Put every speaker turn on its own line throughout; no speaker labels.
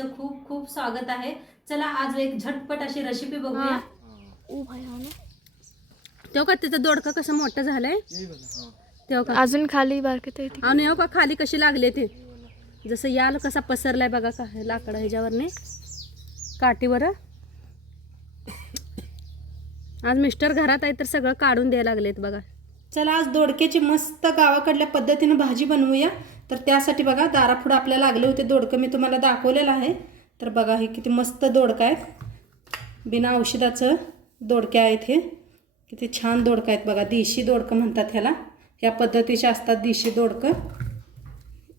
तुमचं खूप खूप स्वागत आहे. चला आज एक झटपट अशी रेसिपी बघूया.
ओ भाई हा ना.
तेव्हा का त्याचा दोडका कसं मोठं झालंय? तेव्हा का?
अजून खाली बारकत.
आणि हो का खाली कशी लागले ते? जसं याल कसा पसरलाय बघा का लाकडं ह्याच्यावरने. काठीवर. आज मिस्टर घरात आहे तर सगळं काढून द्यायला लागलेत बघा. चला आज दोडक्याची मस्त गावाकडल्या पद्धतीनं भाजी बनवूया. तर त्यासाठी बघा दारापुढं आपल्याला लागले होते दोडकं मी तुम्हाला दाखवलेलं आहे. तर बघा हे किती मस्त दोडकं आहेत. बिना औषधाचं दोडके आहेत हे. किती छान दोडकं आहेत बघा देशी दोडकं म्हणतात ह्याला. ह्या पद्धतीचे असतात देशी दोडकं.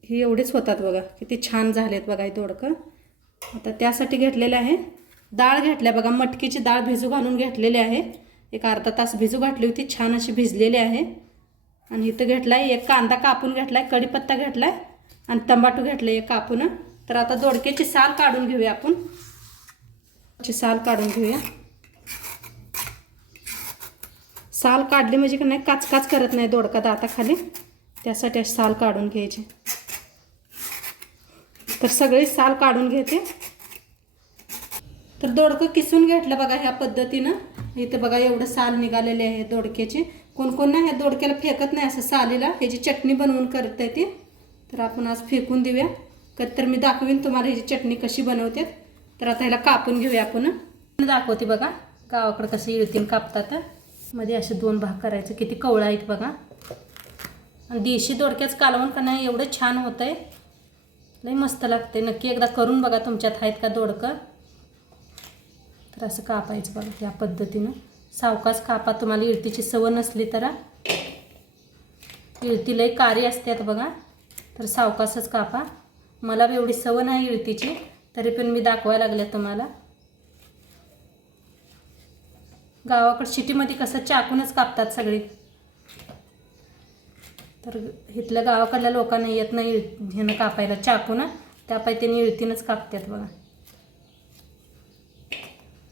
हे एवढेच होतात बघा किती छान झालेत बघा हे दोडकं. आता त्यासाठी घेतलेलं आहे. डाळ घेतल्या बघा मटकीची डाळ भिजू घालून घेतलेली आहे. एक अर्धा तास भिजू घातली होती छान अशी भिजलेली आहे. आणि इथं घेतला आहे एक कांदा कापून घेतला आहे कढीपत्ता घेतला आहे आणि टमाटो घेतलं एक कापून. तर आता दोडक्याची साल काढून घेऊया आपण. ची साल काढून घेऊया. साल काढली म्हणजे का नाही काचकाच करत नाही दोडका दाताखाली. त्यासाठी अशी साल काढून घ्यायची. तर सगळी साल काढून घेते. तर दोडकं किसून घेतलं बघा ह्या पद्धतीनं. इथं बघा एवढं साल निघालेले आहे दोडक्याचे. कोण कोण ना ह्या दोडक्याला फेकत नाही असं सालीला. ह्याची चटणी बनवून करता येते तर आपण आज फेकून देऊया. कधी तर मी दाखवीन तुम्हाला ह्याची चटणी कशी बनवते तर आता ह्याला कापून घेऊया आपण. दाखवते बघा गावाकडं कसं इळतीन कापतात. मध्ये असे दोन भाग करायचे किती कवळा आहेत बघा. आणि देशी दोडक्याच कालवण का नाही एवढं छान होतं आहे लई मस्त लागते नक्की एकदा करून बघा तुमच्यात आहेत का दोडकं. तर असं कापायचं बघा या पद्धतीनं. सावकास कापा तुम्हाला इळतीची सवय नसली तर. इळती लई कारी असतात बघा. तर सावकासच कापा. मला बी एवढी सवय नाही इळतीची तरी पण मी दाखवायला लागल्या तुम्हाला. गावाकडं सिटीमध्ये कसं चाकूनच कापतात सगळी. तर इथल्या गावाकडल्या लोकांना येत नाही इळ- ह्यानं कापायला चाकून. त्यापायी त्यांनी इळतीनंच कापतात बघा.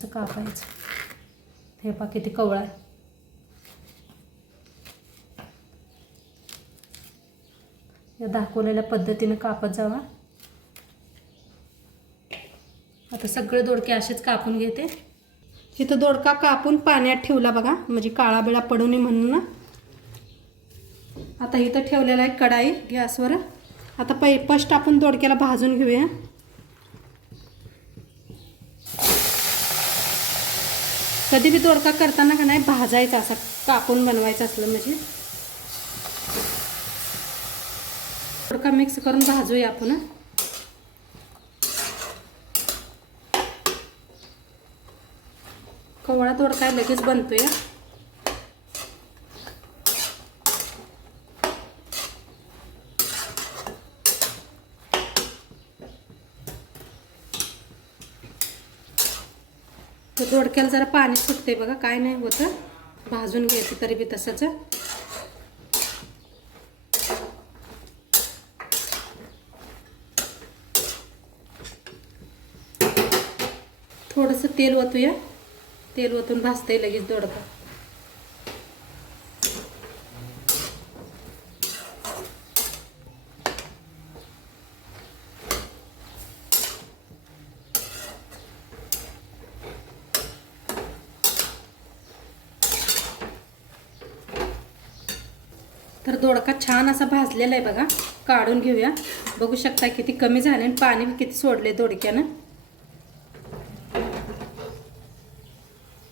कापायचं. हे पा किती कवळा आहे. या दाखवलेल्या पद्धतीनं कापत जावा. आता सगळे दोडके असेच कापून घेते. इथं दोडका कापून पाण्यात ठेवला बघा म्हणजे काळा बिळा पडू नये म्हणून. ना आता इथं ठेवलेला आहे कढाई गॅसवर. आता पै फस्ट आपण दोडक्याला भाजून घेऊया. कधी बी दोडका करताना का नाही भाजायचा असा कापून बनवायचं असलं म्हणजे. दोडका मिक्स करून भाजूया आपण कवळा दोडका लगेच बनतोय तर दोडक्याला जरा पाणी सुटते बघा काय नाही होतं. भाजून घ्यायचं तरी बी तसंच. थोडंसं तेल ओतूया. तेल ओतून भाजतंय लगेच दोडका. तर दोडका छान असा भाजलेला आहे बघा. काढून घेऊया. बघू शकता किती कमी झाले आणि पाणी किती सोडले दोडक्यानं.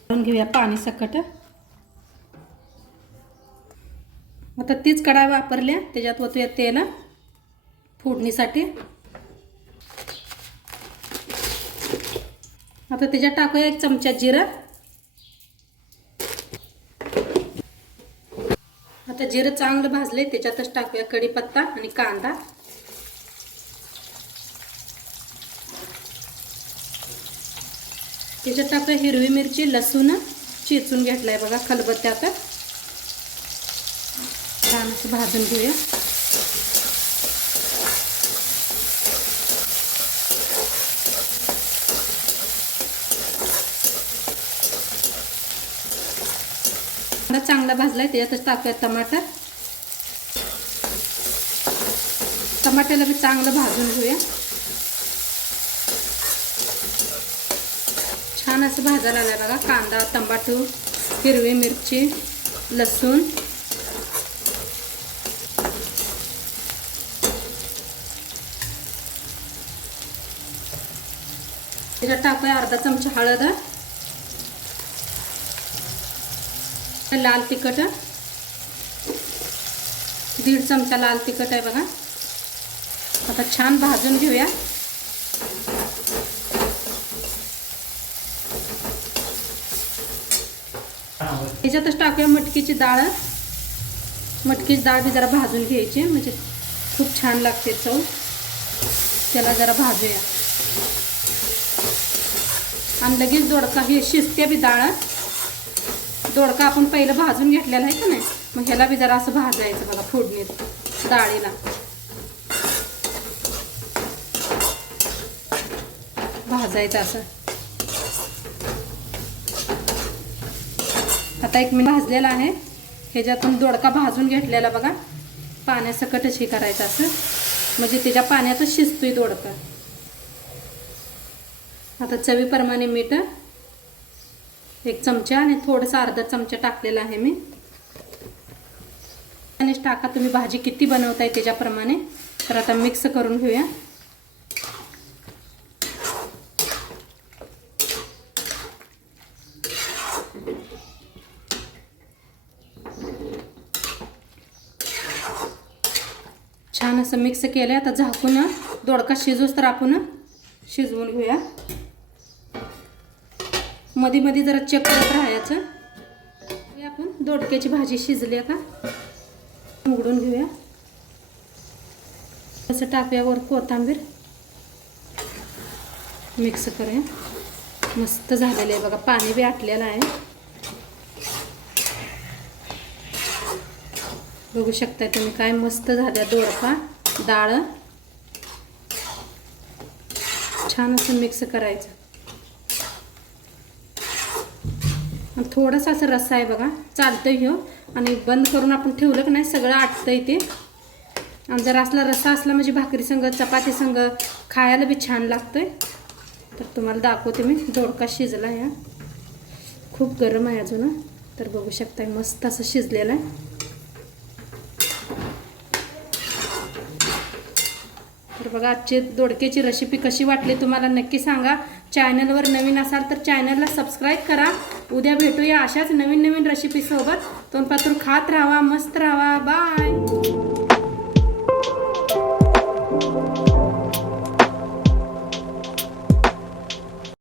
काढून घेऊया पाणी सकट. आता तीच कढाई वापरल्या. त्याच्यात ओतूया तेल फोडणीसाठी. आता त्याच्यात टाकूया एक चमचा जिरा. आता जिरं चांगलं भाजले त्याच्यातच टाकूया कढीपत्ता आणि कांदा. त्याच्यात टाकूया हिरवी मिरची लसूण चिचून घेतलाय बघा खलबत्त्यात. छान असं भाजून घेऊया. चांगला भाजला आहे त्याच्यातच टाकूयात टमाटर. टमाट्याला मी चांगलं भाजून घेऊया. छान असं भाजायला लागलं बघा कांदा टमाटो हिरवी मिरची लसूण. त्याच्यात टाकूया अर्धा चमचा हळद. लाल तिखट दीड चमचा लाल तिखट आहे बघा. आता छान भाजून घेऊया. याच्यातच टाकूया मटकीची डाळ. मटकीची डाळ बी जरा भाजून घ्यायची म्हणजे खूप छान लागते चव. त्याला जरा भाजूया. आणि लगेच दोडका ही शिजते बी डाळ. दोडका आपण पहिलं भाजून घेतलेला आहे का नाही? मग ह्याला बी जरा असं भाजायचं बघा फोडणीत डाळीला. भाजायचं असं. आता एक मिनिट भाजलेला आहे. ह्याच्यातून दोडका भाजून घेतलेला बघा. पाण्यासकटच हे करायचं असं. म्हणजे त्याच्या पाण्यातच शिजतोय दोडका. आता चवीप्रमाणे मीठ एक चमचा आणि थोडंसं अर्धा चमचा टाकलेला आहे मी. आणि टाका तुम्ही भाजी किती बनवताय त्याच्याप्रमाणे. तर आता मिक्स करून घेऊया. छान असं मिक्स केलं आता झाकून दोडका शिजूस तर आपण शिजवून घेऊया. मध्ये मध्ये जरा चेक करत राहायचं आपण दोडक्याची भाजी शिजली का? उघडून घेऊया. असं टाकूया कोथांबीर कोथिंबीर मिक्स करूया. मस्त झालेलं आहे बघा पाणी बी आटलेलं आहे. बघू शकता तुम्ही काय मस्त झाल्या दोडका डाळ. छान असं मिक्स करायचं. थोडासा असं रस्सा आहे बघा. चालतं ह्यो. आणि बंद करून आपण ठेवलं की नाही सगळं आटतं इथे आणि जर असला रस्सा असला म्हणजे भाकरी संग चपाती संग खायला बी छान लागतं तर तुम्हाला दाखवते मी दोडका शिजला या खूप गरम आहे अजून तर बघू शकता मस्त असं शिजलेलं आहे. तर बघा आजची दोडक्याची रेसिपी कशी वाटली तुम्हाला नक्की सांगा. चॅनलवर नवीन असाल तर चॅनलला सबस्क्राईब करा. उद्या भेटूया अशाच नवीन नवीन रेसिपीसोबत तोंडपातूर खात राहा मस्त राहा. बाय